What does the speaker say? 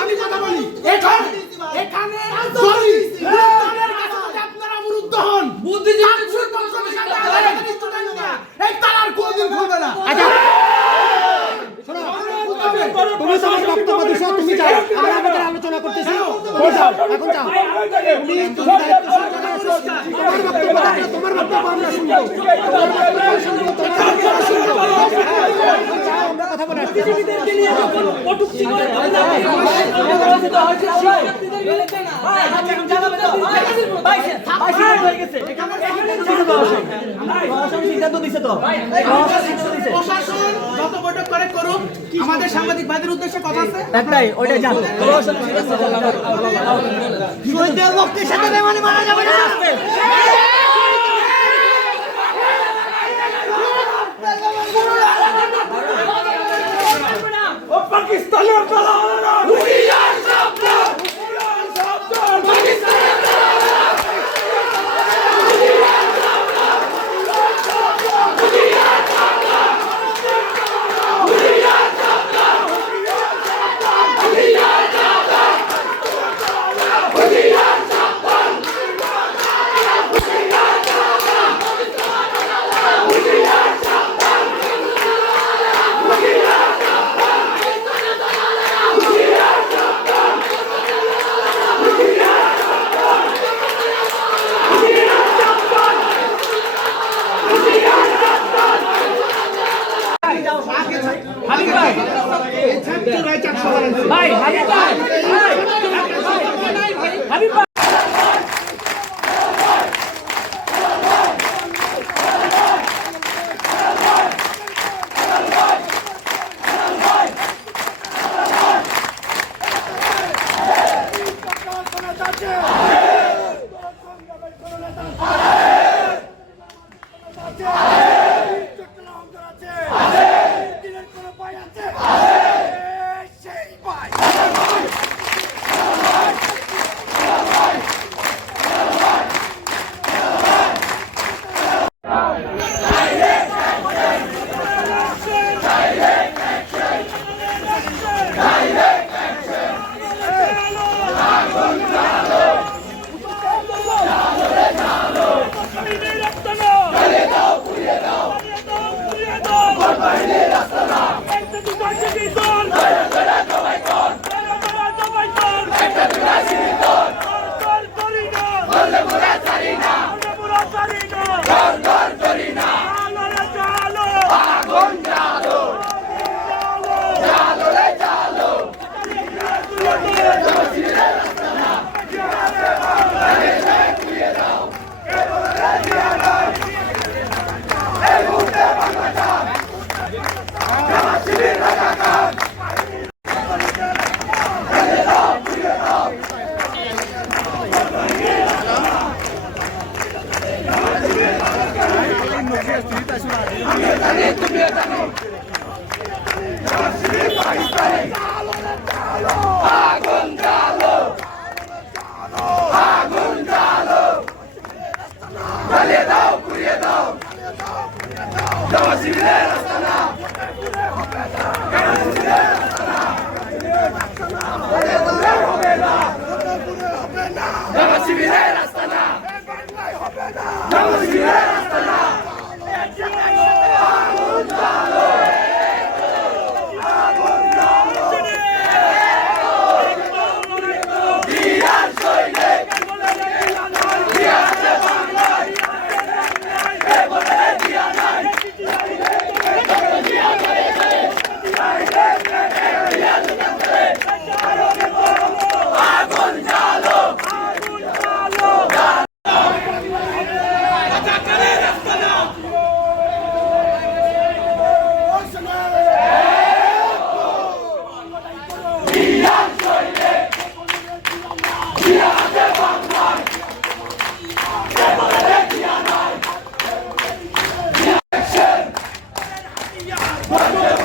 আমি কথা বলি এখানে আপনারা অবরুদ্ধ হন এই তালার কোনদিন খুলবে না। তুমি তোমার বক্তব্য দিছো, তুমি যাও, আমরা আমাদের আলোচনা করতেছি, এখন যাও। তোমার বক্তব্য আমরা শুনবো, আমরা কথা বলে প্রশাসন যত বৈঠক করে করুক, আমাদের সাংবাদিক ভাইদের উদ্দেশ্যে কথা আছে একটাই, ওইটা জানো শহীদদের মুক্তির সাথে বেমানি মারা যাবে না। ও পাকিস্তানের পালাওয়ালা হুইয়ার শব্দ হুইয়ার শব্দ পাকিস্তানের পালাওয়ালা হুইয়ার শব্দ হুইয়ার শব্দ হুইয়ার শব্দ হুইয়ার শব্দ হুইয়ার শব্দ Vamos!